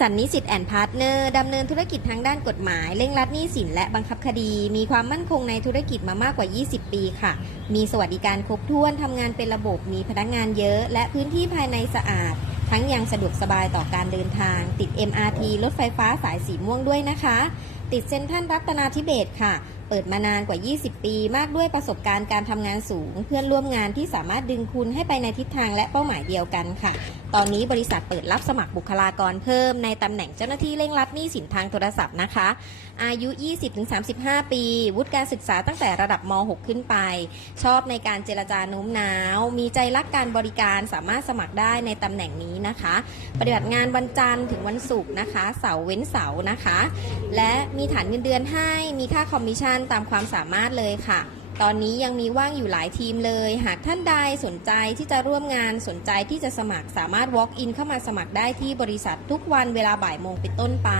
สันนิสิตแอนพาร์ทเนอร์ดำเนินธุรกิจทางด้านกฎหมาย เร่งรัดหนี้สินและบังคับคดี มีความมั่นคงในธุรกิจมามากกว่า 20 ปีค่ะ มีสวัสดิการครบถ้วนทำงานเป็นระบบมีพนักงานเยอะ และพื้นที่ภายในสะอาด ทั้งยังสะดวกสบายต่อการเดินทาง ติด MRT รถไฟฟ้าสายสีม่วงด้วยนะคะ ติดเซ็นทรัลรัตนาธิเบศค่ะ เปิดมานานกว่า 20 ปี มากด้วยประสบการณ์การทำงานสูง เพื่อนร่วมงานที่สามารถดึงคุณให้ไปในทิศทางและเป้าหมายเดียวกันค่ะ ตอนนี้บริษัทเปิดรับสมัครบุคลากรเพิ่มในตำแหน่งเจ้าหน้าที่เร่งรัดหนี้สินทางโทรศัพท์นะคะ อายุ 20-35 ปี วุฒิการศึกษาตั้งแต่ระดับม .6 ขึ้นไป ชอบในการเจรจาโน้มน้าว มีใจรักการบริการสามารถสมัครได้ในตำแหน่งนี้นะคะ ปฏิบัติงานวันจันทร์ถึงวันศุกร์นะคะ เสาร์เว้นเสาร์นะคะ และมีฐานเงินเดือนให้มีค่าคอมมิชชั่นตามความสามารถเลยค่ะ ตอนนี้ยังมีว่างอยู่หลายทีมเลย หากท่านใดสนใจที่จะร่วมงานสนใจที่จะสมัครสามารถ walk in เข้ามาสมัครได้ที่บริษัททุกวันเวลาบ่ายโมงเป็นต้นไป